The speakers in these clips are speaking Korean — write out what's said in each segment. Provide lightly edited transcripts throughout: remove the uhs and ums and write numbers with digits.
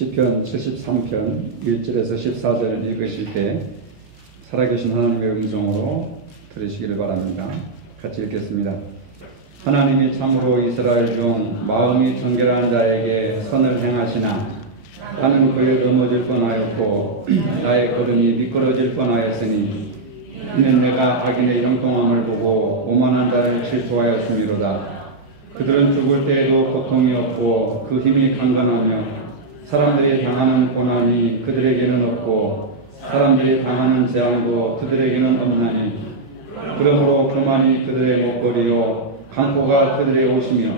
시편 73편 1절에서 14절 읽으실 때 살아계신 하나님의 음성으로 들으시기를 바랍니다. 같이 읽겠습니다. 하나님이 참으로 이스라엘 중 마음이 정결한 자에게 선을 행하시나 나는 그의 넘어질 뻔하였고 나의 걸음이 미끄러질 뻔하였으니 이는 내가 악인의 형통함을 보고 오만한 자를 질투하였음이로다. 그들은 죽을 때에도 고통이 없고 그 힘이 강건하며 사람들이 당하는 고난이 그들에게는 없고 사람들이 당하는 재앙도 그들에게는 없나니 그러므로 교만이 그들의 목걸이요 강포가 그들의 옷이며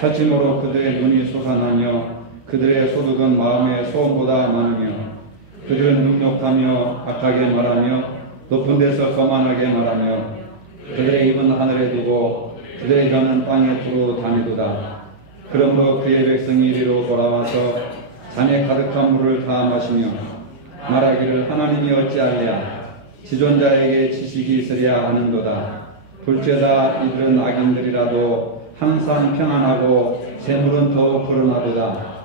살찜으로 그들의 눈이 솟아나며 그들의 소득은 마음의 소원보다 많으며 그들은 능욕하며 악하게 말하며 높은 데서 거만하게 말하며 그들의 입은 하늘에 두고 그들의 혀는 땅에 두루 다니도다. 그러므로 그의 백성이 이리로 돌아와서 잔에 가득한 물을 다 마시며 말하기를 하나님이 어찌할랴 지존자에게 지식이 있으랴 하는도다. 둘째다 이들은 악인들이라도 항상 평안하고 재물은 더욱 불어나도다.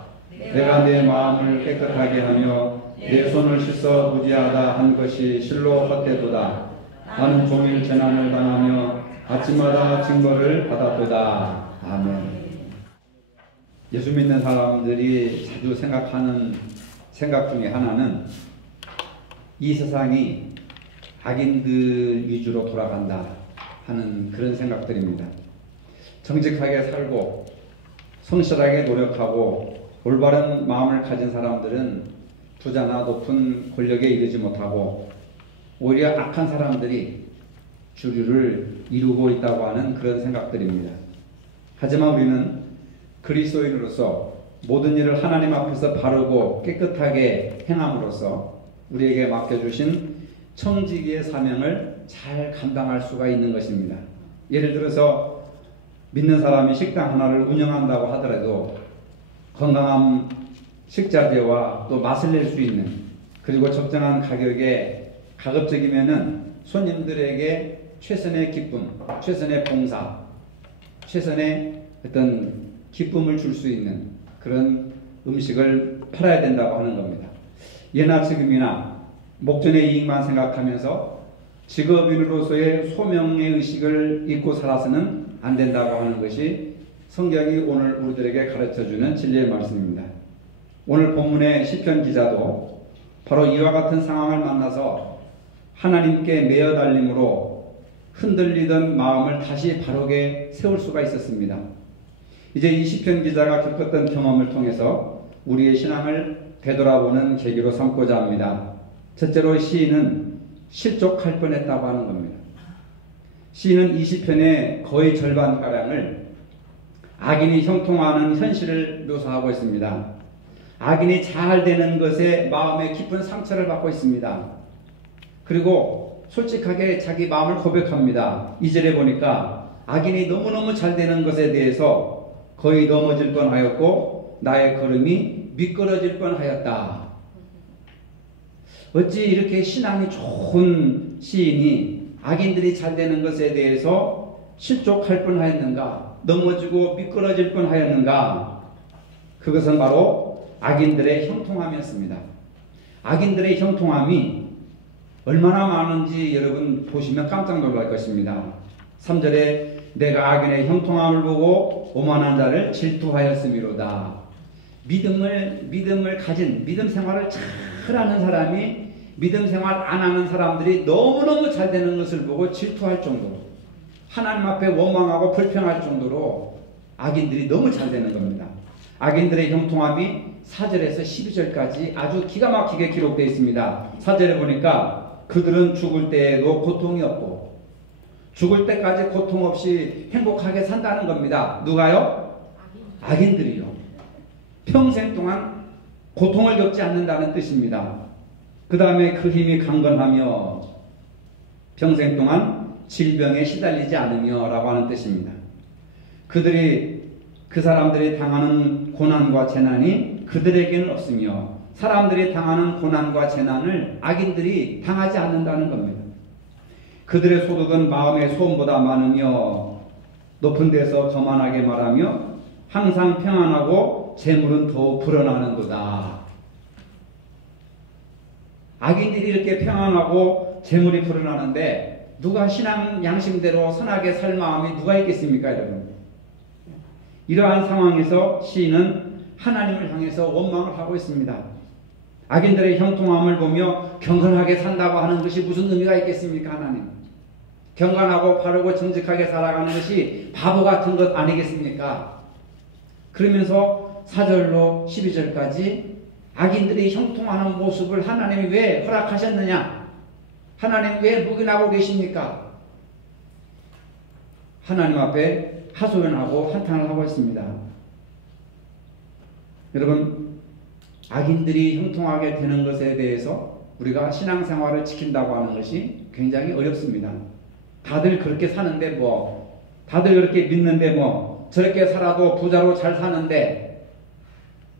내가 내 마음을 깨끗하게 하며 내 손을 씻어 무지하다 한 것이 실로 헛되도다. 나는 종일 재난을 당하며 아침마다 징벌을 받았도다. 아멘. 예수 믿는 사람들이 자주 생각하는 생각 중에 하나는 이 세상이 악인들 위주로 돌아간다 하는 그런 생각들입니다. 정직하게 살고 성실하게 노력하고 올바른 마음을 가진 사람들은 부자나 높은 권력에 이르지 못하고 오히려 악한 사람들이 주류를 이루고 있다고 하는 그런 생각들입니다. 하지만 우리는 그리스도인으로서 모든 일을 하나님 앞에서 바르고 깨끗하게 행함으로써 우리에게 맡겨주신 청지기의 사명을 잘 감당할 수가 있는 것입니다. 예를 들어서 믿는 사람이 식당 하나를 운영한다고 하더라도 건강한 식자재와 또 맛을 낼 수 있는 그리고 적정한 가격에 가급적이면은 손님들에게 최선의 기쁨, 최선의 봉사, 최선의 어떤 기쁨을 줄 수 있는 그런 음식을 팔아야 된다고 하는 겁니다. 예나 지금이나 목전의 이익만 생각하면서 직업인으로서의 소명의 의식을 잊고 살아서는 안 된다고 하는 것이 성경이 오늘 우리들에게 가르쳐주는 진리의 말씀입니다. 오늘 본문의 시편 기자도 바로 이와 같은 상황을 만나서 하나님께 매어 달림으로 흔들리던 마음을 다시 바르게 세울 수가 있었습니다. 이제 이 시편 기자가 겪었던 경험을 통해서 우리의 신앙을 되돌아보는 계기로 삼고자 합니다. 첫째로 시인은 실족할 뻔했다고 하는 겁니다. 시인은 이 시편의 거의 절반가량을 악인이 형통하는 현실을 묘사하고 있습니다. 악인이 잘 되는 것에 마음에 깊은 상처를 받고 있습니다. 그리고 솔직하게 자기 마음을 고백합니다. 2절에 보니까 악인이 너무너무 잘 되는 것에 대해서 거의 넘어질 뻔하였고 나의 걸음이 미끄러질 뻔하였다. 어찌 이렇게 신앙이 좋은 시인이 악인들이 잘 되는 것에 대해서 실족할 뻔하였는가, 넘어지고 미끄러질 뻔하였는가? 그것은 바로 악인들의 형통함이었습니다. 악인들의 형통함이 얼마나 많은지 여러분 보시면 깜짝 놀랄 것입니다. 3절에 내가 악인의 형통함을 보고 오만한 자를 질투하였음이로다. 믿음을 가진 믿음 생활을 잘하는 사람이 믿음 생활 안 하는 사람들이 너무너무 잘 되는 것을 보고 질투할 정도로 하나님 앞에 원망하고 불평할 정도로 악인들이 너무 잘 되는 겁니다. 악인들의 형통함이 4절에서 12절까지 아주 기가 막히게 기록되어 있습니다. 4절에 보니까 그들은 죽을 때에도 고통이 없고 죽을 때까지 고통 없이 행복하게 산다는 겁니다. 누가요? 악인들이요. 평생 동안 고통을 겪지 않는다는 뜻입니다. 그 다음에 그 힘이 강건하며 평생 동안 질병에 시달리지 않으며 라고 하는 뜻입니다. 그 사람들이 당하는 고난과 재난이 그들에게는 없으며 사람들이 당하는 고난과 재난을 악인들이 당하지 않는다는 겁니다. 그들의 소득은 마음의 소원보다 많으며 높은 데서 거만하게 말하며 항상 평안하고 할수록 재물은 더욱 불어나는도다. 악인들이 이렇게 평안하고 재물이 불어나는데 누가 신앙 양심대로 선하게 살 마음이 누가 있겠습니까, 여러분? 이러한 상황에서 시인은 하나님을 향해서 원망을 하고 있습니다. 악인들의 형통함을 보며 경건하게 산다고 하는 것이 무슨 의미가 있겠습니까, 하나님? 경건하고 바르고 정직하게 살아가는 것이 바보 같은 것 아니겠습니까? 그러면서 4절로 12절까지 악인들이 형통하는 모습을 하나님이 왜 허락하셨느냐? 하나님 왜 묵인하고 계십니까? 하나님 앞에 하소연하고 한탄을 하고 있습니다. 여러분, 악인들이 형통하게 되는 것에 대해서 우리가 신앙생활을 지킨다고 하는 것이 굉장히 어렵습니다. 다들 그렇게 사는데 다들 그렇게 믿는데 저렇게 살아도 부자로 잘 사는데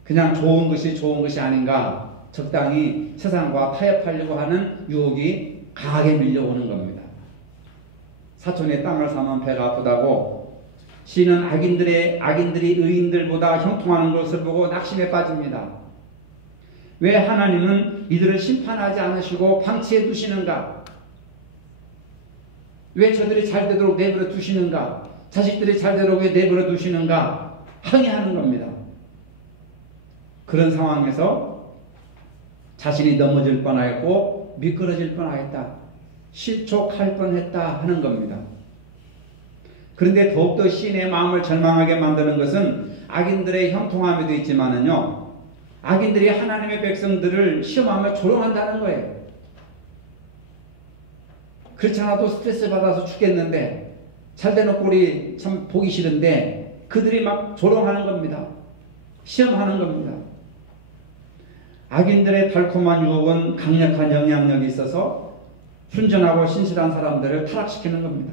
그냥 좋은 것이 아닌가, 적당히 세상과 타협하려고 하는 유혹이 강하게 밀려오는 겁니다. 사촌의 땅을 사면 배가 아프다고 시인은 악인들이 의인들보다 형통하는 것을 보고 낙심에 빠집니다. 왜 하나님은 이들을 심판하지 않으시고 방치해 두시는가? 왜 저들이 잘 되도록 내버려 두시는가? 자식들이 잘 되도록 왜 내버려 두시는가? 항의하는 겁니다. 그런 상황에서 자신이 넘어질 뻔하였고 미끄러질 뻔하였다. 실족할 뻔했다 하는 겁니다. 그런데 더욱더 시인의 마음을 절망하게 만드는 것은 악인들의 형통함에도 있지만은요, 악인들이 하나님의 백성들을 시험하며 조롱한다는 거예요. 그렇지 않아도 스트레스 받아서 죽겠는데 잘되는 꼴이 참 보기 싫은데 그들이 막 조롱하는 겁니다. 시험하는 겁니다. 악인들의 달콤한 유혹은 강력한 영향력이 있어서 순전하고 신실한 사람들을 타락시키는 겁니다.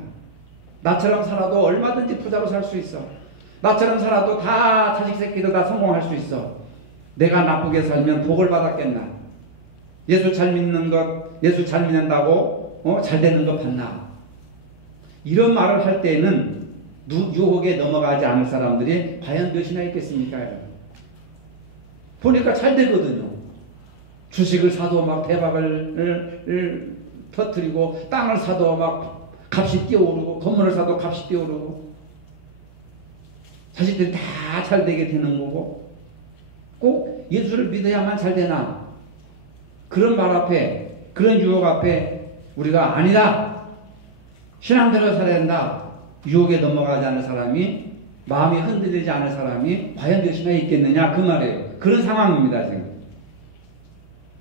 나처럼 살아도 얼마든지 부자로 살 수 있어. 나처럼 살아도 다 자식 새끼들 다 성공할 수 있어. 내가 나쁘게 살면 복을 받았겠나? 예수 잘 믿는 것, 예수 잘 믿는다고 잘 되는 것 봤나? 이런 말을 할 때에는 유혹에 넘어가지 않을 사람들이 과연 몇이나 있겠습니까? 보니까 잘 되거든요. 주식을 사도 막 대박을 터뜨리고, 땅을 사도 막 값이 뛰어오르고, 건물을 사도 값이 뛰어오르고, 자식들이 다 잘 되게 되는 거고, 꼭 예수를 믿어야만 잘 되나? 그런 말 앞에, 그런 유혹 앞에 우리가 아니다, 신앙대로 살아야 된다, 유혹에 넘어가지 않을 사람이, 마음이 흔들리지 않을 사람이 과연 몇이나 있겠느냐, 그 말이에요. 그런 상황입니다, 지금.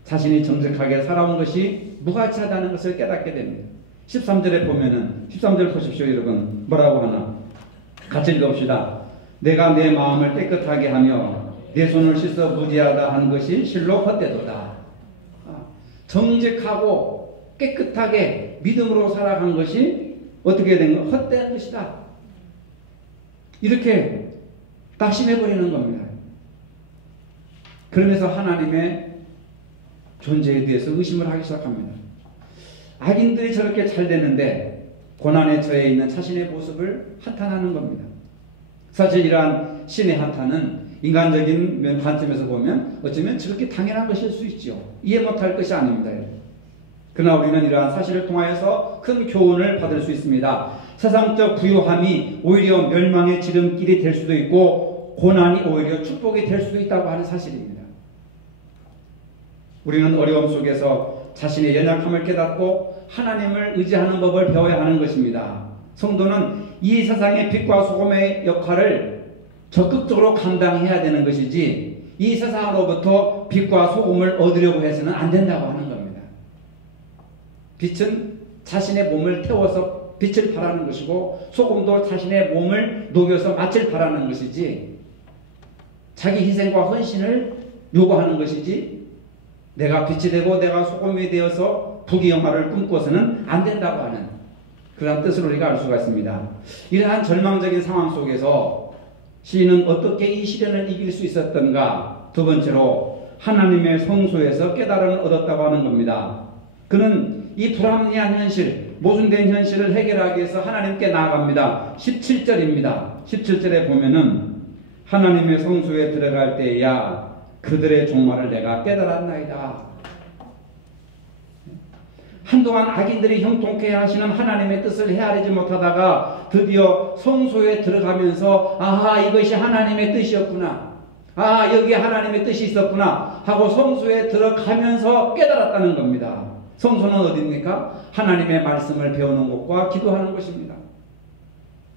자신이 정직하게 살아온 것이 무가치하다는 것을 깨닫게 됩니다. 13절에 보면은, 13절 보십시오, 여러분. 뭐라고 하나? 같이 읽어봅시다. 내가 내 마음을 깨끗하게 하며 내 손을 씻어 무지하다 한 것이 실로 헛되도다. 정직하고 깨끗하게 믿음으로 살아간 것이 어떻게 된 거? 헛된 것이다. 이렇게 낙심해버리는 겁니다. 그러면서 하나님의 존재에 대해서 의심을 하기 시작합니다. 악인들이 저렇게 잘 되는데 고난에 처해 있는 자신의 모습을 한탄하는 겁니다. 사실 이러한 신의 한탄은 인간적인 관점에서 보면 어쩌면 저렇게 당연한 것일 수 있죠. 이해 못할 것이 아닙니다. 그러나 우리는 이러한 사실을 통하여서 큰 교훈을 받을 수 있습니다. 세상적 부유함이 오히려 멸망의 지름길이 될 수도 있고 고난이 오히려 축복이 될 수도 있다고 하는 사실입니다. 우리는 어려움 속에서 자신의 연약함을 깨닫고 하나님을 의지하는 법을 배워야 하는 것입니다. 성도는 이 세상의 빛과 소금의 역할을 적극적으로 감당해야 되는 것이지 이 세상으로부터 빛과 소금을 얻으려고 해서는 안 된다고 하는 겁니다. 빛은 자신의 몸을 태워서 빛을 발하는 것이고 소금도 자신의 몸을 녹여서 맛을 발하는 것이지 자기 희생과 헌신을 요구하는 것이지 내가 빛이 되고 내가 소금이 되어서 부귀영화를 꿈꿔서는 안 된다고 하는 그런 뜻을 우리가 알 수가 있습니다. 이러한 절망적인 상황 속에서 시인은 어떻게 이 시련을 이길 수 있었던가? 두 번째로 하나님의 성소에서 깨달음을 얻었다고 하는 겁니다. 그는 이 불합리한 현실, 모순된 현실을 해결하기 위해서 하나님께 나아갑니다. 17절입니다. 17절에 보면은 하나님의 성소에 들어갈 때야 그들의 종말을 내가 깨달았나이다. 한동안 악인들이 형통케 하시는 하나님의 뜻을 헤아리지 못하다가 드디어 성소에 들어가면서 아하, 이것이 하나님의 뜻이었구나, 아, 여기에 하나님의 뜻이 있었구나 하고 성소에 들어가면서 깨달았다는 겁니다. 성소는 어디입니까? 하나님의 말씀을 배우는 곳과 기도하는 곳입니다.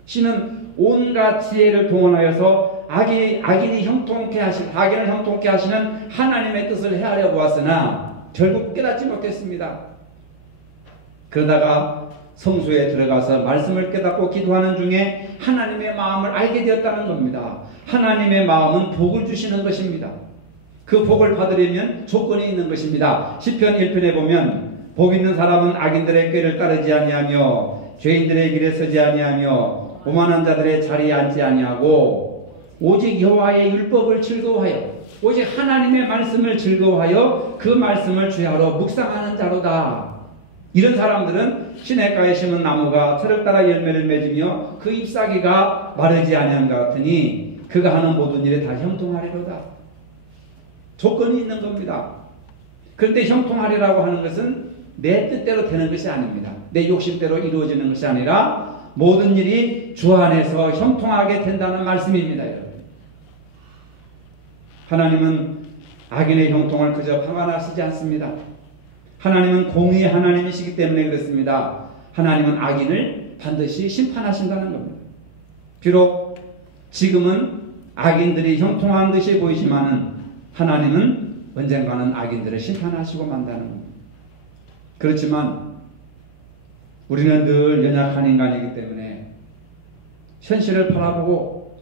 신은 온갖 지혜를 동원하여서 악인을 형통케 하시는 하나님의 뜻을 헤아려 보았으나 결국 깨닫지 못했습니다. 그러다가 성소에 들어가서 말씀을 깨닫고 기도하는 중에 하나님의 마음을 알게 되었다는 겁니다. 하나님의 마음은 복을 주시는 것입니다. 그 복을 받으려면 조건이 있는 것입니다. 시편 1편에 보면 복 있는 사람은 악인들의 꾀를 따르지 아니하며 죄인들의 길에 서지 아니하며 오만한 자들의 자리에 앉지 아니하고 오직 여호와의 율법을 즐거워하여, 오직 하나님의 말씀을 즐거워하여 그 말씀을 주야로 묵상하는 자로다. 이런 사람들은 시냇가에 심은 나무가 철을 따라 열매를 맺으며 그 잎사귀가 마르지 아니함 같으니 그가 하는 모든 일에 다 형통하리로다. 조건이 있는 겁니다. 그런데 형통하리라고 하는 것은 내 뜻대로 되는 것이 아닙니다. 내 욕심대로 이루어지는 것이 아니라 모든 일이 주 안에서 형통하게 된다는 말씀입니다. 여러분. 하나님은 악인의 형통을 그저 방관하시지 않습니다. 하나님은 공의의 하나님이시기 때문에 그렇습니다. 하나님은 악인을 반드시 심판하신다는 겁니다. 비록 지금은 악인들이 형통한 듯이 보이지만 하나님은 언젠가는 악인들을 심판하시고 만다는 겁니다. 그렇지만 우리는 늘 연약한 인간이기 때문에 현실을 바라보고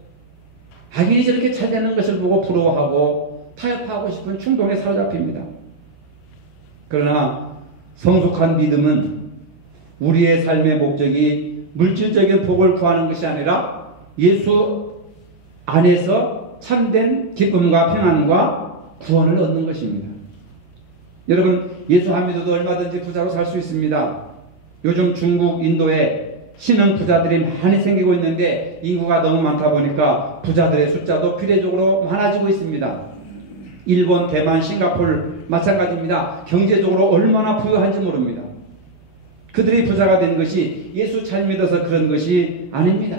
악인이 저렇게 잘 되는 것을 보고 부러워하고 타협하고 싶은 충동에 사로잡힙니다. 그러나 성숙한 믿음은 우리의 삶의 목적이 물질적인 복을 구하는 것이 아니라 예수 안에서 참된 기쁨과 평안과 구원을 얻는 것입니다. 여러분, 예수 안 믿어도 얼마든지 부자로 살 수 있습니다. 요즘 중국, 인도에 신흥 부자들이 많이 생기고 있는데 인구가 너무 많다 보니까 부자들의 숫자도 비례적으로 많아지고 있습니다. 일본, 대만, 싱가포르 마찬가지입니다. 경제적으로 얼마나 부유한지 모릅니다. 그들이 부자가 된 것이 예수 잘 믿어서 그런 것이 아닙니다.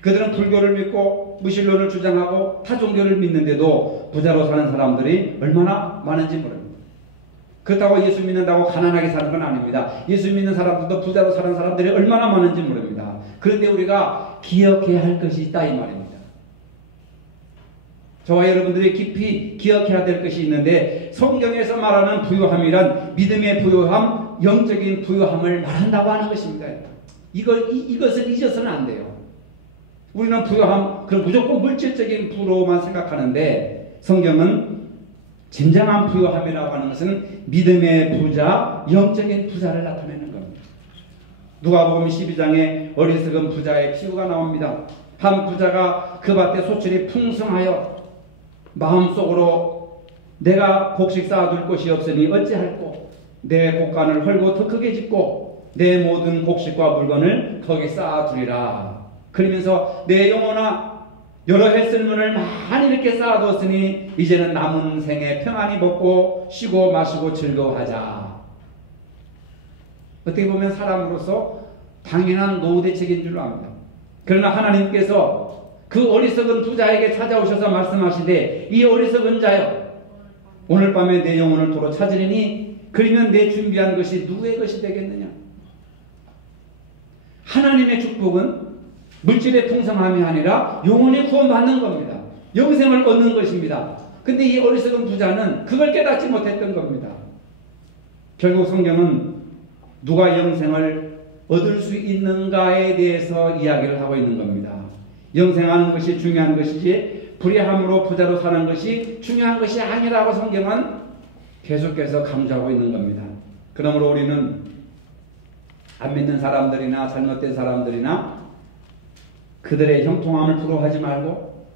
그들은 불교를 믿고 무신론을 주장하고 타종교를 믿는데도 부자로 사는 사람들이 얼마나 많은지 모릅니다. 그렇다고 예수 믿는다고 가난하게 사는 건 아닙니다. 예수 믿는 사람들도 부자로 사는 사람들이 얼마나 많은지 모릅니다. 그런데 우리가 기억해야 할 것이 있다 이 말입니다. 저와 여러분들이 깊이 기억해야 될 것이 있는데 성경에서 말하는 부유함이란 믿음의 부유함, 영적인 부유함을 말한다고 하는 것입니다. 이것을 잊어서는 안 돼요. 우리는 부유함, 그럼 무조건 물질적인 부로만 생각하는데 성경은 진정한 부유함이라고 하는 것은 믿음의 부자, 영적인 부자를 나타내는 겁니다. 누가복음 12장에 어리석은 부자의 비유가 나옵니다. 한 부자가 그 밭에 소출이 풍성하여 마음속으로 내가 곡식 쌓아둘 곳이 없으니 어찌할꼬, 내 곡간을 헐고 더 크게 짓고 내 모든 곡식과 물건을 거기 쌓아두리라. 그러면서 내 영혼아, 여러 해 쓸문을 많이 이렇게 쌓아두었으니 이제는 남은 생에 평안히 먹고 쉬고 마시고 즐거워하자. 어떻게 보면 사람으로서 당연한 노후대책인 줄 압니다. 그러나 하나님께서 그 어리석은 부자에게 찾아오셔서 말씀하시되 이 어리석은 자여, 오늘 밤에 내 영혼을 도로 찾으리니 그러면 내 준비한 것이 누구의 것이 되겠느냐. 하나님의 축복은 물질의 풍성함이 아니라 영혼의 구원받는 겁니다. 영생을 얻는 것입니다. 근데 이 어리석은 부자는 그걸 깨닫지 못했던 겁니다. 결국 성경은 누가 영생을 얻을 수 있는가에 대해서 이야기를 하고 있는 겁니다. 영생하는 것이 중요한 것이지 불의함으로 부자로 사는 것이 중요한 것이 아니라고 성경은 계속해서 강조하고 있는 겁니다. 그러므로 우리는 안 믿는 사람들이나 잘못된 사람들이나 그들의 형통함을 부러워하지 말고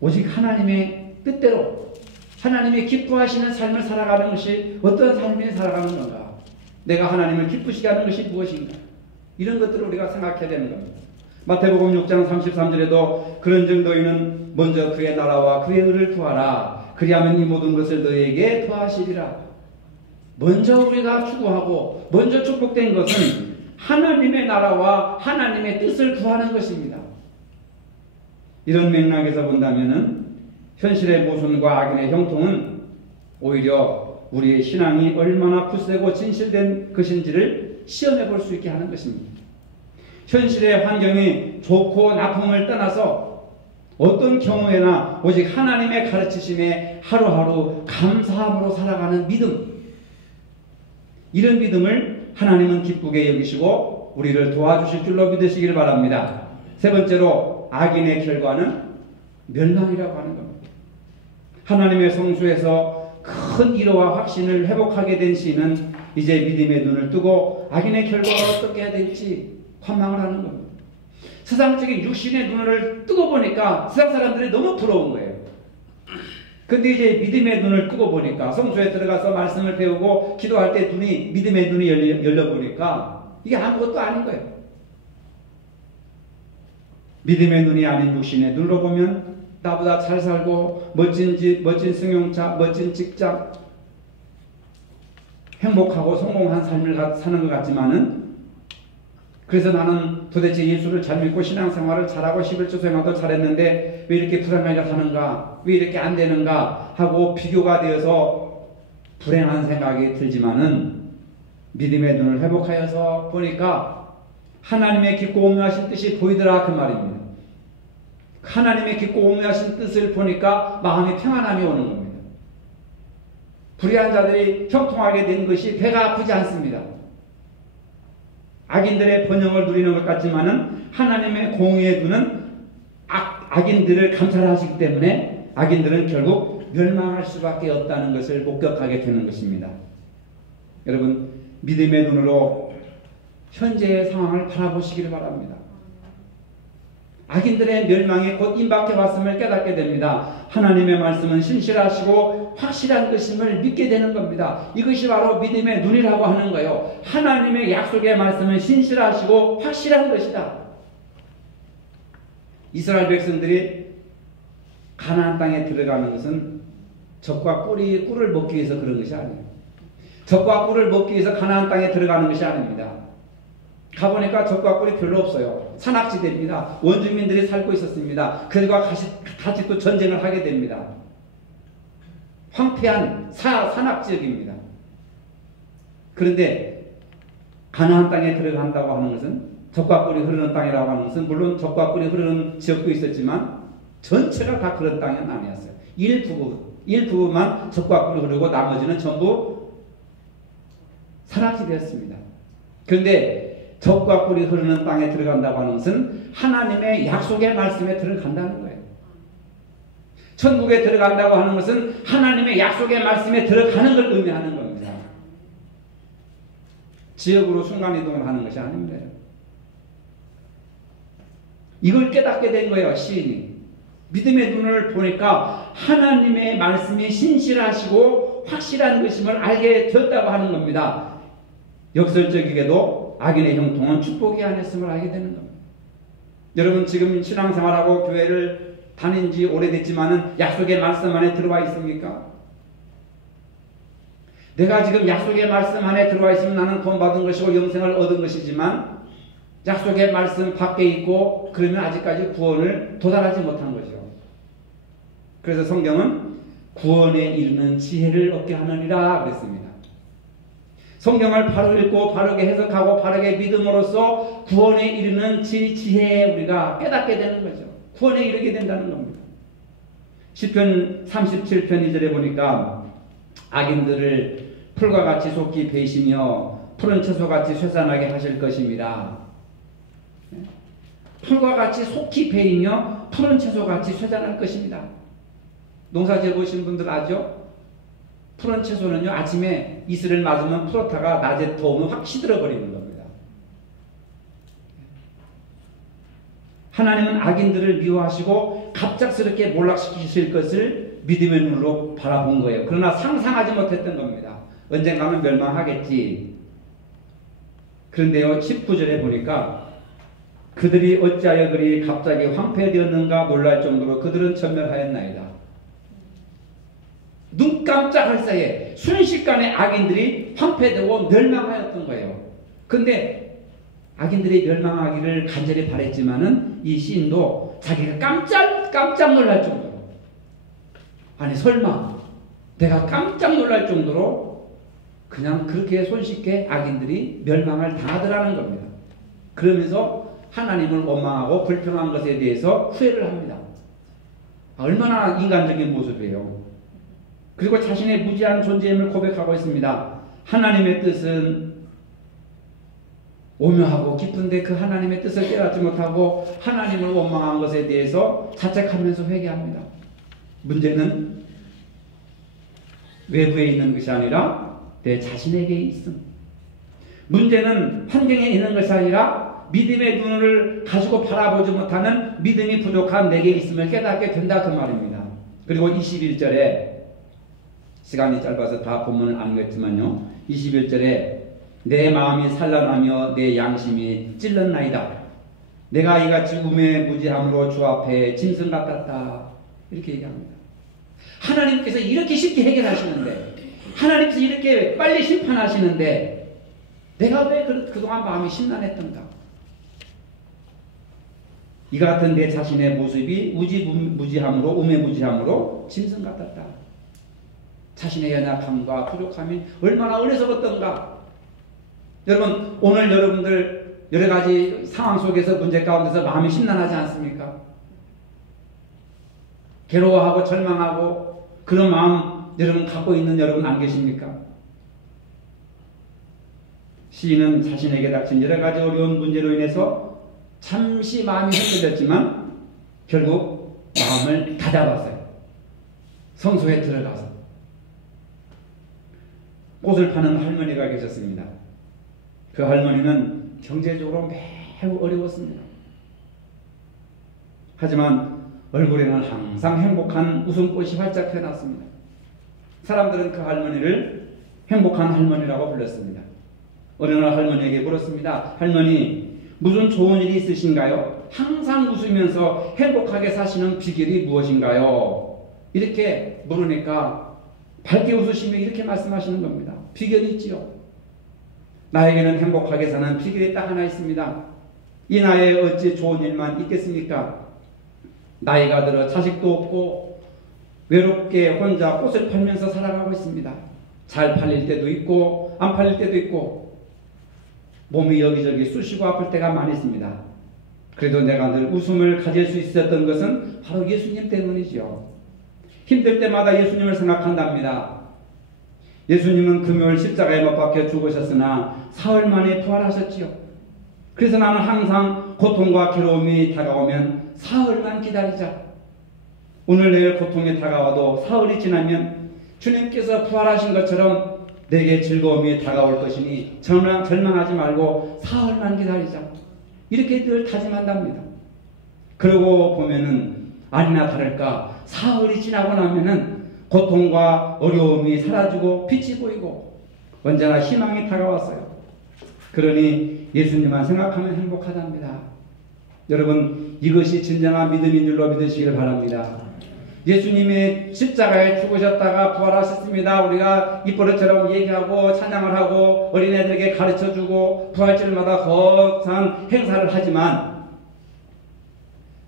오직 하나님의 뜻대로 하나님의 기뻐하시는 삶을 살아가는 것이 어떤 삶을 살아가는 건가, 내가 하나님을 기쁘시게 하는 것이 무엇인가, 이런 것들을 우리가 생각해야 되는 겁니다. 마태복음 6장 33절에도 그런 정도인은 먼저 그의 나라와 그의 의를 구하라. 그리하면 이 모든 것을 너희에게 더하시리라. 먼저 우리가 추구하고 먼저 축복된 것은 하나님의 나라와 하나님의 뜻을 구하는 것입니다. 이런 맥락에서 본다면은 현실의 모순과 악인의 형통은 오히려 우리의 신앙이 얼마나 굳세고 진실된 것인지를 시험해 볼 수 있게 하는 것입니다. 현실의 환경이 좋고 나쁨을 떠나서 어떤 경우에나 오직 하나님의 가르치심에 하루하루 감사함으로 살아가는 믿음, 이런 믿음을 하나님은 기쁘게 여기시고 우리를 도와주실 줄로 믿으시길 바랍니다. 세 번째로 악인의 결과는 멸망이라고 하는 겁니다. 하나님의 성수에서 큰 위로와 확신을 회복하게 된 시인은 이제 믿음의 눈을 뜨고 악인의 결과가 어떻게 해야 될지 관망을 하는 겁니다. 세상적인 육신의 눈을 뜨고 보니까 세상 사람들이 너무 부러운 거예요. 근데 이제 믿음의 눈을 뜨고 보니까 성소에 들어가서 말씀을 배우고 기도할 때 믿음의 눈이 열려보니까 이게 아무것도 아닌 거예요. 믿음의 눈이 아닌 육신의 눈으로 보면 나보다 잘 살고 멋진 집, 멋진 승용차, 멋진 직장, 행복하고 성공한 삶을 사는 것 같지만은 그래서 나는 도대체 예수를 잘 믿고 신앙생활을 잘하고 11조 생활도 잘했는데 왜 이렇게 불행하게 사는가, 왜 이렇게 안 되는가 하고 비교가 되어서 불행한 생각이 들지만은 믿음의 눈을 회복하여서 보니까 하나님의 깊고 오묘하신 뜻이 보이더라 그 말입니다. 하나님의 깊고 오묘하신 뜻을 보니까 마음의 평안함이 오는 겁니다. 불의한 자들이 형통하게 된 것이 배가 아프지 않습니다. 악인들의 번영을 누리는 것 같지만은 하나님의 공의의 눈은 악인들을 감찰하시기 때문에 악인들은 결국 멸망할 수밖에 없다는 것을 목격하게 되는 것입니다. 여러분, 믿음의 눈으로 현재의 상황을 바라보시기를 바랍니다. 악인들의 멸망이 곧 임박해 왔음을 깨닫게 됩니다. 하나님의 말씀은 신실하시고 확실한 것임을 믿게 되는 겁니다. 이것이 바로 믿음의 눈이라고 하는 거예요. 하나님의 약속의 말씀은 신실하시고 확실한 것이다. 이스라엘 백성들이 가나안 땅에 들어가는 것은 적과 꿀을 먹기 위해서 그런 것이 아니에요. 적과 꿀을 먹기 위해서 가나안 땅에 들어가는 것이 아닙니다. 가보니까 적과 꿀이 별로 없어요. 산악지대입니다. 원주민들이 살고 있었습니다. 그들과 같이 또 전쟁을 하게 됩니다. 황폐한 산악지역입니다. 그런데 가나안 땅에 들어간다고 하는 것은 적과 꿀이 흐르는 땅이라고 하는 것은 물론 적과 꿀이 흐르는 지역도 있었지만 전체가 다 그런 땅은 아니었어요. 일부분만 적과 꿀이 흐르고 나머지는 전부 산악지대였습니다. 그런데 적과 꿀이 흐르는 땅에 들어간다고 하는 것은 하나님의 약속의 말씀에 들어간다는 거예요. 천국에 들어간다고 하는 것은 하나님의 약속의 말씀에 들어가는 걸 의미하는 겁니다. 지역으로 순간이동을 하는 것이 아닙니다. 이걸 깨닫게 된 거예요, 시인이. 믿음의 눈을 보니까 하나님의 말씀이 신실하시고 확실한 것임을 알게 되었다고 하는 겁니다. 역설적이게도 악인의 형통은 축복이 아니었음을 알게 되는 겁니다. 여러분 지금 신앙생활하고 교회를 다닌 지 오래됐지만은 약속의 말씀 안에 들어와 있습니까? 내가 지금 약속의 말씀 안에 들어와 있으면 나는 구원받은 것이고 영생을 얻은 것이지만 약속의 말씀 밖에 있고 그러면 아직까지 구원을 도달하지 못한 거죠. 그래서 성경은 구원에 이르는 지혜를 얻게 하느니라 그랬습니다. 성경을 바로 읽고 바르게 해석하고 바르게 믿음으로써 구원에 이르는 지혜에 우리가 깨닫게 되는 거죠. 구원에 이르게 된다는 겁니다. 시편 37편 2절에 보니까 악인들을 풀과 같이 속히 베이시며 푸른 채소같이 쇠산하게 하실 것입니다. 풀과 같이 속히 베이며 푸른 채소같이 쇠산할 것입니다. 농사지어 보신 분들 아죠? 푸른 채소는요, 아침에 이슬을 맞으면 풀었다가 낮에 더우면 확 시들어버리는 겁니다. 하나님은 악인들을 미워하시고 갑작스럽게 몰락시키실 것을 믿음의 눈으로 바라본 거예요. 그러나 상상하지 못했던 겁니다. 언젠가는 멸망하겠지. 그런데요, 19절에 보니까 그들이 어찌하여 그리 갑자기 황폐되었는가 놀랄 정도로 그들은 전멸하였나이다. 눈 깜짝할 사이에 순식간에 악인들이 황폐되고 멸망하였던 거예요. 근데 악인들이 멸망하기를 간절히 바랬지만은 이 시인도 자기가 깜짝 놀랄 정도로, 아니 설마 내가 깜짝 놀랄 정도로 그냥 그렇게 손쉽게 악인들이 멸망을 당하더라는 겁니다. 그러면서 하나님을 원망하고 불평한 것에 대해서 후회를 합니다. 얼마나 인간적인 모습이에요. 그리고 자신의 무지한 존재임을 고백하고 있습니다. 하나님의 뜻은 오묘하고 깊은데 그 하나님의 뜻을 깨닫지 못하고 하나님을 원망한 것에 대해서 자책하면서 회개합니다. 문제는 외부에 있는 것이 아니라 내 자신에게 있음. 문제는 환경에 있는 것이 아니라 믿음의 눈을 가지고 바라보지 못하는 믿음이 부족한 내게 있음을 깨닫게 된다 그 말입니다. 그리고 21절에 시간이 짧아서 다 본문을 안 읽었지만요. 21절에 내 마음이 산란하며 내 양심이 찔렀나이다. 내가 이같이 우매무지함으로 주 앞에 짐승 같았다. 이렇게 얘기합니다. 하나님께서 이렇게 쉽게 해결하시는데, 하나님께서 이렇게 빨리 심판하시는데 내가 왜 그동안 마음이 심란했던가? 이 같은 내 자신의 모습이 무지함으로 우매무지함으로 짐승 같았다. 자신의 연약함과 부족함이 얼마나 어리석었던가. 여러분, 오늘 여러분들 여러 가지 상황 속에서 문제 가운데서 마음이 심란하지 않습니까? 괴로워하고 절망하고 그런 마음 여러분 갖고 있는 여러분 안 계십니까? 시인은 자신에게 닥친 여러 가지 어려운 문제로 인해서 잠시 마음이 흔들렸지만 결국 마음을 다잡았어요. 성소에 들어가서 꽃을 파는 할머니가 계셨습니다. 그 할머니는 경제적으로 매우 어려웠습니다. 하지만 얼굴에는 항상 행복한 웃음꽃이 활짝 펴났습니다. 사람들은 그 할머니를 행복한 할머니라고 불렀습니다. 어느 날 할머니에게 물었습니다. 할머니, 무슨 좋은 일이 있으신가요? 항상 웃으면서 행복하게 사시는 비결이 무엇인가요? 이렇게 물으니까 밝게 웃으시며 이렇게 말씀하시는 겁니다. 비결이 있지요. 나에게는 행복하게 사는 비결이 딱 하나 있습니다. 이 나이에 어찌 좋은 일만 있겠습니까? 나이가 들어 자식도 없고 외롭게 혼자 꽃을 팔면서 살아가고 있습니다. 잘 팔릴 때도 있고 안 팔릴 때도 있고 몸이 여기저기 쑤시고 아플 때가 많이 있습니다. 그래도 내가 늘 웃음을 가질 수 있었던 것은 바로 예수님 때문이죠. 힘들 때마다 예수님을 생각한답니다. 예수님은 금요일 십자가에 못 박혀 죽으셨으나 사흘 만에 부활하셨지요. 그래서 나는 항상 고통과 괴로움이 다가오면 사흘만 기다리자. 오늘 내일 고통이 다가와도 사흘이 지나면 주님께서 부활하신 것처럼 내게 즐거움이 다가올 것이니 절망하지 말고 사흘만 기다리자. 이렇게 늘 다짐한답니다. 그러고 보면은 아니나 다를까 사흘이 지나고 나면은 고통과 어려움이 사라지고 빛이 보이고 언제나 희망이 다가왔어요. 그러니 예수님만 생각하면 행복하답니다. 여러분, 이것이 진정한 믿음인 줄로 믿으시길 바랍니다. 예수님이 십자가에 죽으셨다가 부활하셨습니다. 우리가 입버릇처럼 얘기하고 찬양을 하고 어린애들에게 가르쳐주고 부활절마다 거창한 행사를 하지만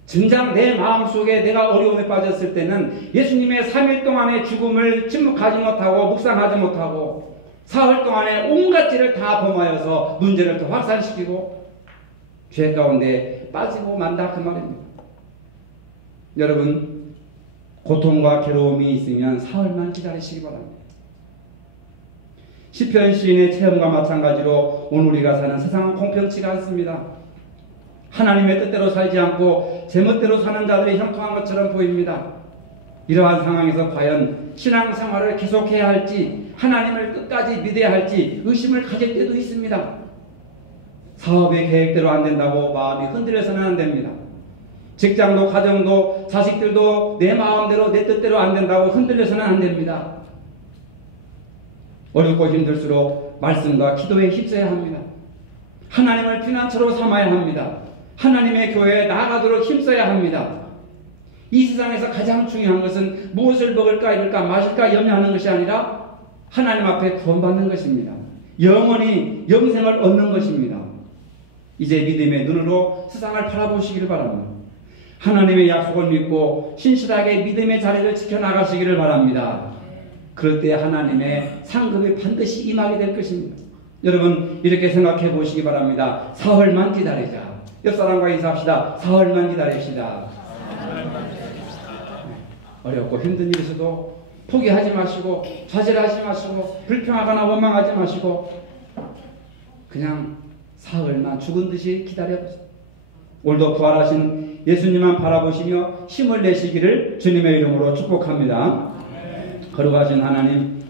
진작 내 마음속에 내가 어려움에 빠졌을 때는 예수님의 3일 동안의 죽음을 침묵하지 못하고 묵상하지 못하고 사흘 동안에 온갖 죄를 다 범하여서 문제를 더 확산시키고 죄 가운데 빠지고 만다 그 말입니다. 여러분, 고통과 괴로움이 있으면 사흘만 기다리시기 바랍니다. 시편 시인의 체험과 마찬가지로 오늘 우리가 사는 세상은 공평치가 않습니다. 하나님의 뜻대로 살지 않고 제멋대로 사는 자들이 형통한 것처럼 보입니다. 이러한 상황에서 과연 신앙생활을 계속해야 할지 하나님을 끝까지 믿어야 할지 의심을 가질 때도 있습니다. 사업의 계획대로 안 된다고 마음이 흔들려서는 안 됩니다. 직장도 가정도 자식들도 내 마음대로 내 뜻대로 안 된다고 흔들려서는 안 됩니다. 어렵고 힘들수록 말씀과 기도에 힘써야 합니다. 하나님을 피난처로 삼아야 합니다. 하나님의 교회에 나아가도록 힘써야 합니다. 이 세상에서 가장 중요한 것은 무엇을 먹을까, 입을까, 마실까 염려하는 것이 아니라 하나님 앞에 구원받는 것입니다. 영원히 영생을 얻는 것입니다. 이제 믿음의 눈으로 세상을 바라보시기를 바랍니다. 하나님의 약속을 믿고 신실하게 믿음의 자리를 지켜나가시기를 바랍니다. 그럴 때 하나님의 상급이 반드시 임하게 될 것입니다. 여러분 이렇게 생각해 보시기 바랍니다. 사흘만 기다리자. 옆 사람과 인사합시다. 사흘만 기다립시다. 어렵고 힘든 일에서도 포기하지 마시고 좌절하지 마시고 불평하거나 원망하지 마시고 그냥 사흘만 죽은 듯이 기다려보세요. 오늘도 부활하신 예수님만 바라보시며 힘을 내시기를 주님의 이름으로 축복합니다. 거룩하신 하나님,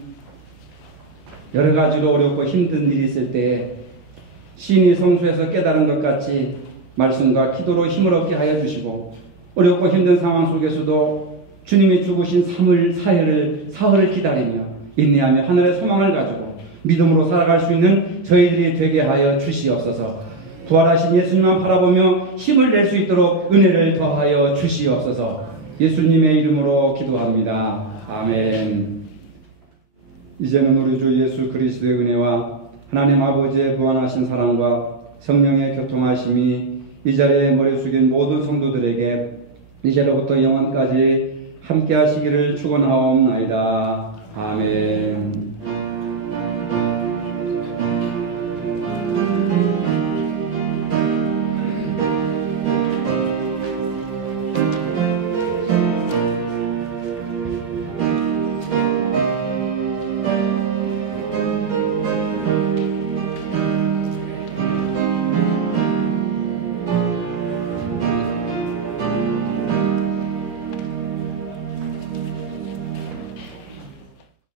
여러 가지로 어렵고 힘든 일이 있을 때에 시인이 성수에서 깨달은 것 같이 말씀과 기도로 힘을 얻게 하여 주시고, 어렵고 힘든 상황 속에서도 주님이 죽으신 사흘을 기다리며 인내하며 하늘의 소망을 가지고 믿음으로 살아갈 수 있는 저희들이 되게 하여 주시옵소서. 부활하신 예수님만 바라보며 힘을 낼 수 있도록 은혜를 더하여 주시옵소서. 예수님의 이름으로 기도합니다. 아멘. 이제는 우리 주 예수 그리스도의 은혜와 하나님 아버지의 무한하신 사랑과 성령의 교통하심이 이 자리에 머리 숙인 모든 성도들에게 이제로부터 영원까지 함께 하시기를 축원하옵나이다. 아멘.